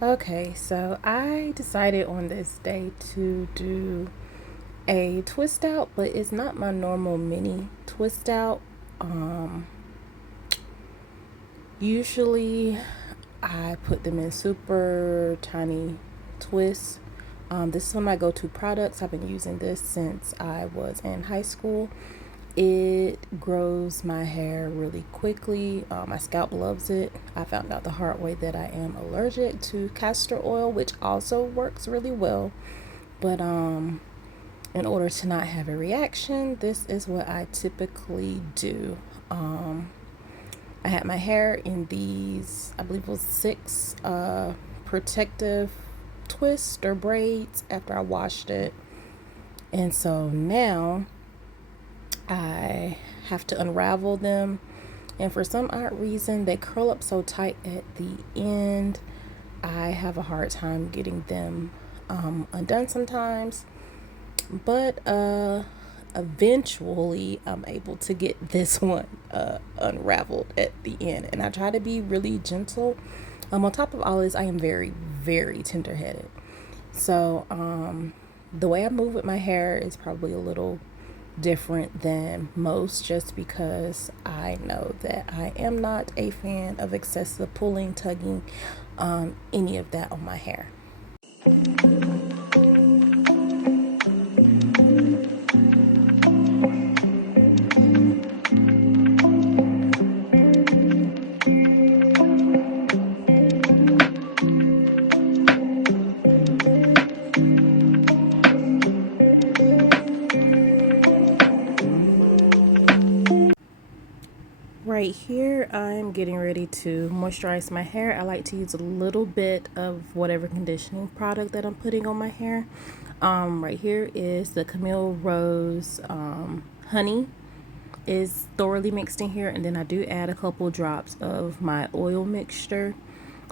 Okay, so I decided on this day to do a twist out, but it's not my normal mini twist out. Um, Usually I put them in super tiny twists. This is one of my go-to products. I've been using this since I was in high school. It grows my hair really quickly. My scalp loves it. I found out the hard way that I am allergic to castor oil, which also works really well. But in order to not have a reaction, this is what I typically do. I had my hair in these, I believe it was six protective twists or braids after I washed it. And so now I have to unravel them. And for some odd reason, they curl up so tight at the end. I have a hard time getting them undone sometimes. But eventually, I'm able to get this one unraveled at the end. And I try to be really gentle. On top of all this, I am very, very tender headed. So, the way I move with my hair is probably a little different than most just because I know that I am not a fan of excessive pulling, tugging, any of that on my hair. Right here, I'm getting ready to moisturize my hair. I like to use a little bit of whatever conditioning product that I'm putting on my hair. Right here is the Camille Rose honey is thoroughly mixed in here, and then I do add a couple drops of my oil mixture,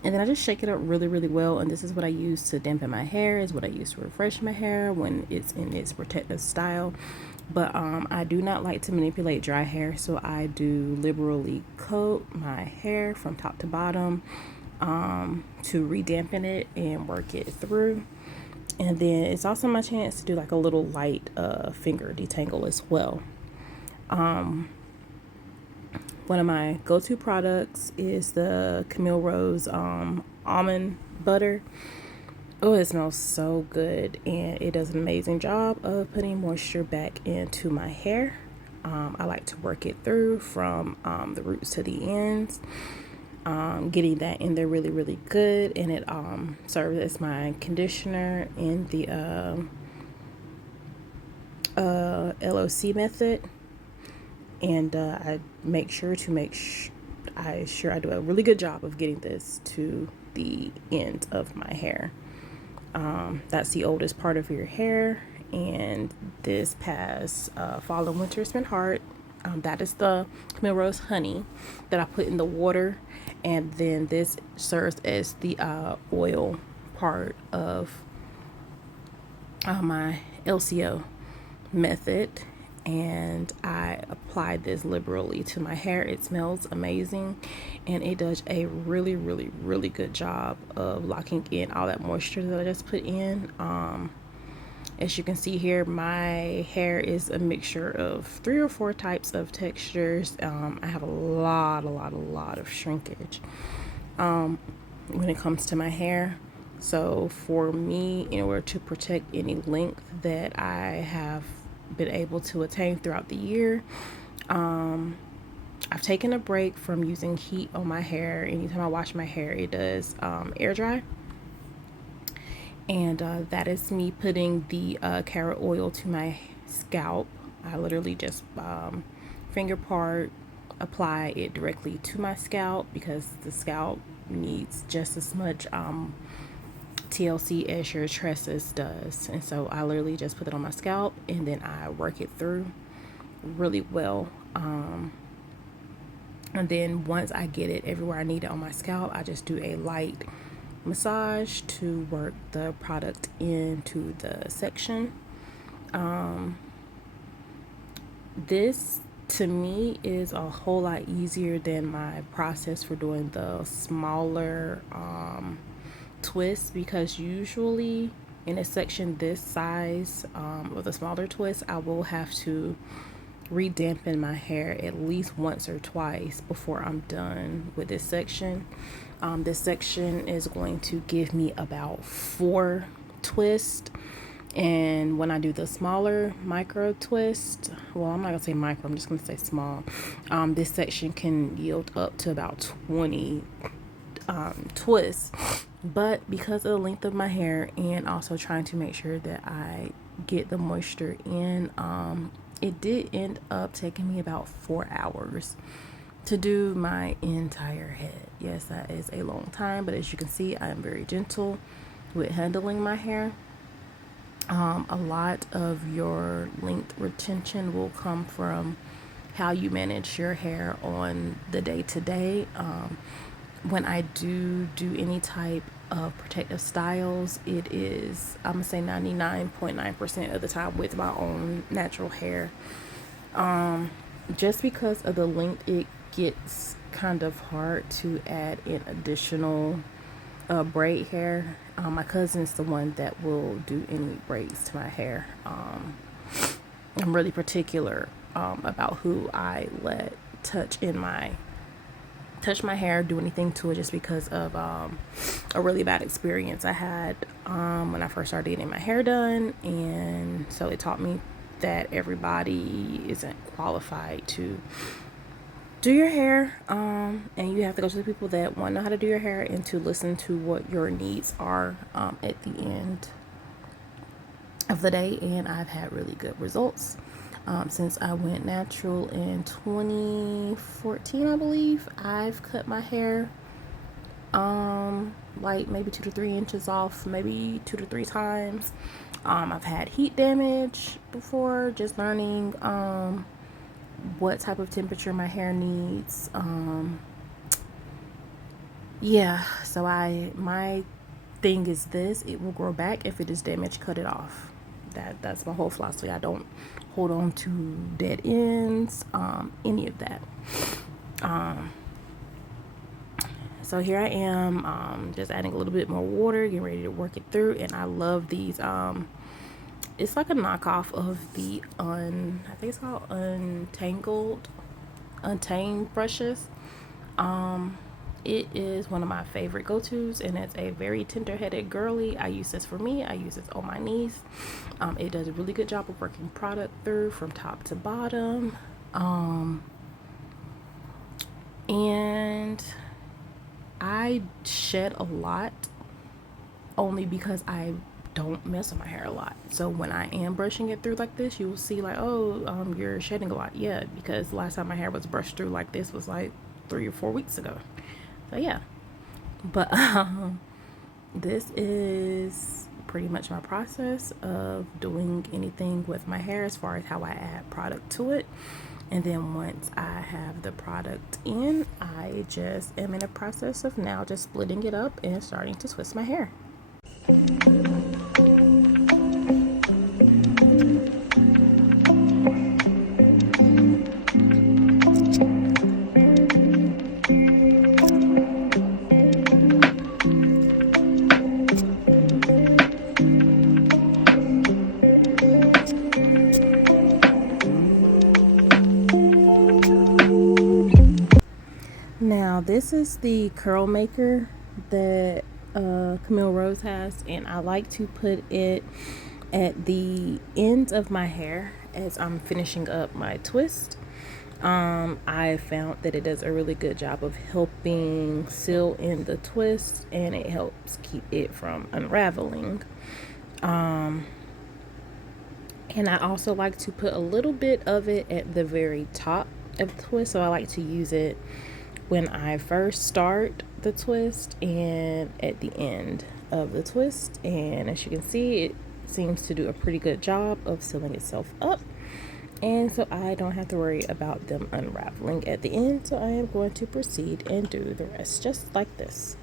and then I just shake it up really, really well. And this is what I use to dampen my hair, is what I use to refresh my hair when it's in its protective style. But I do not like to manipulate dry hair, so I do liberally coat my hair from top to bottom to redampen it and work it through. And then it's also my chance to do like a little light finger detangle as well. One of my go-to products is the Camille Rose almond butter. Oh, it smells so good, and it does an amazing job of putting moisture back into my hair. I like to work it through from the roots to the ends, getting that in there really, really good. And it serves as my conditioner in the LOC method. And I make sure to I do a really good job of getting this to the end of my hair. That's the oldest part of your hair, and this past fall and winter has been hard. That is the Camille Rose honey that I put in the water, and then this serves as the oil part of my LCO method, and I applied this liberally to my hair. It smells amazing, and it does a really, really, really good job of locking in all that moisture that I just put in. As you can see here, my hair is a mixture of 3 or 4 types of textures. I have a lot of shrinkage when it comes to my hair. So for me, in order to protect any length that I have been able to attain throughout the year, I've taken a break from using heat on my hair. Anytime I wash my hair, it does air dry. And that is me putting the carrot oil to my scalp. I literally just finger part apply it directly to my scalp because the scalp needs just as much TLC as your tresses does. And so I literally just put it on my scalp, and then I work it through really well. And then once I get it everywhere I need it on my scalp, I just do a light massage to work the product into the section. This to me is a whole lot easier than my process for doing the smaller twist, because usually in a section this size, with a smaller twist, I will have to re-dampen my hair at least once or twice before I'm done with this section. This section is going to give me about 4 twists, and when I do the smaller micro twist, well, I'm not gonna say micro, I'm just gonna say small, this section can yield up to about 20 twists. But because of the length of my hair and also trying to make sure that I get the moisture in, it did end up taking me about 4 hours to do my entire head. Yes, that is a long time, but as you can see, I am very gentle with handling my hair. A lot of your length retention will come from how you manage your hair on the day to day. When I do any type of protective styles, it is, I'm gonna say 99.9% of the time with my own natural hair. Just because of the length, it gets kind of hard to add in additional braid hair. My cousin's the one that will do any braids to my hair. I'm really particular about who I let touch my hair, do anything to it, just because of a really bad experience I had when I first started getting my hair done. And so it taught me that everybody isn't qualified to do your hair, and you have to go to the people that want to know how to do your hair and to listen to what your needs are at the end of the day. And I've had really good results since I went natural in 2014, I believe. I've cut my hair like maybe 2 to 3 inches off, maybe 2 to 3 times. I've had heat damage before, just learning what type of temperature my hair needs. Yeah, so my thing is this: it will grow back. If it is damaged, cut it off. That's my whole philosophy. I don't hold on to dead ends, any of that. So here I am, just adding a little bit more water, getting ready to work it through. And I love these. It's like a knockoff of the I think it's called Untamed brushes. It is one of my favorite go-tos, and it's a very tender-headed girly. I use this for me. I use this on my niece. It does a really good job of working product through from top to bottom. And I shed a lot only because I don't mess with my hair a lot. So when I am brushing it through like this, you will see like, oh, you're shedding a lot. Yeah, because the last time my hair was brushed through like this was like 3 or 4 weeks ago. So yeah, but this is pretty much my process of doing anything with my hair as far as how I add product to it. And then once I have the product in, I just am in a process of now just splitting it up and starting to twist my hair. Now this is the curl maker that Camille Rose has, and I like to put it at the ends of my hair as I'm finishing up my twist. I found that it does a really good job of helping seal in the twist, and it helps keep it from unraveling. And I also like to put a little bit of it at the very top of the twist, so I like to use it when I first start the twist and at the end of the twist. And as you can see, it seems to do a pretty good job of sealing itself up, and so I don't have to worry about them unraveling at the end. So I am going to proceed and do the rest just like this.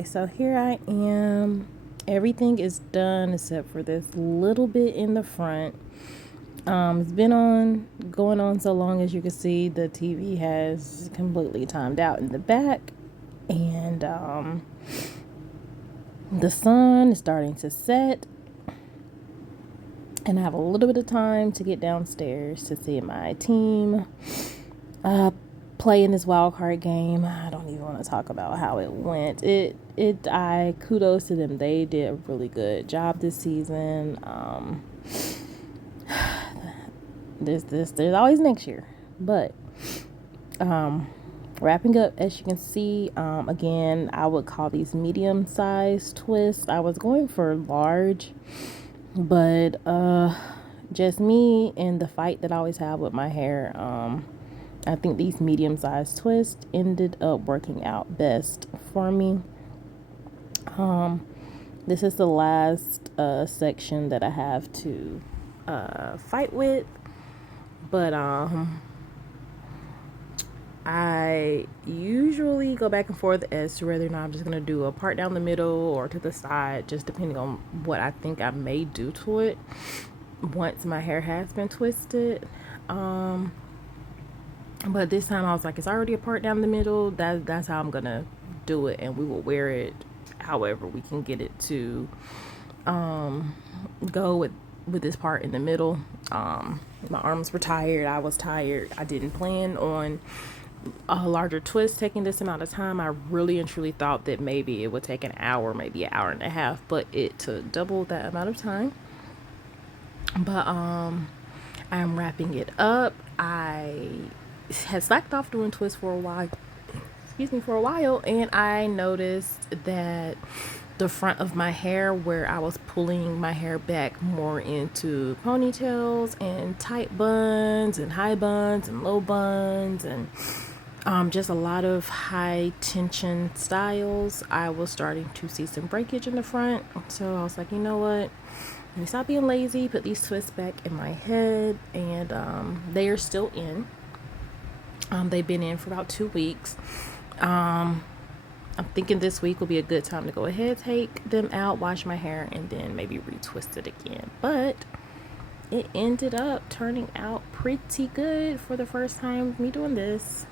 Okay, so here I am. Everything is done except for this little bit in the front. It's been on going on so long, as you can see the TV has completely timed out in the back, and the sun is starting to set, and I have a little bit of time to get downstairs to see my team play in this wild card game. I don't even want to talk about how it went. I kudos to them. They did a really good job this season. There's always next year, but wrapping up, as you can see, again, I would call these medium-sized twists. I was going for large, but just me and the fight that I always have with my hair, I think these medium-sized twists ended up working out best for me. This is the last section that I have to fight with, but I usually go back and forth as to whether or not I'm just gonna do a part down the middle or to the side, just depending on what I think I may do to it once my hair has been twisted. But this time I was like, it's already a part down the middle. That's how I'm gonna do it, and we will wear it however we can get it to go with this part in the middle. My arms were tired. I was tired. I didn't plan on a larger twist taking this amount of time. I really and truly thought that maybe it would take an hour, maybe an hour and a half, but it took double that amount of time. But I'm wrapping it up. I had slacked off doing twists for a while, and I noticed that the front of my hair, where I was pulling my hair back more into ponytails and tight buns and high buns and low buns and just a lot of high tension styles, I was starting to see some breakage in the front. So I was like, you know what, let me stop being lazy, put these twists back in my head, and they are still in. They've been in for about 2 weeks. I'm thinking this week will be a good time to go ahead, take them out, wash my hair, and then maybe retwist it again. But it ended up turning out pretty good for the first time me doing this.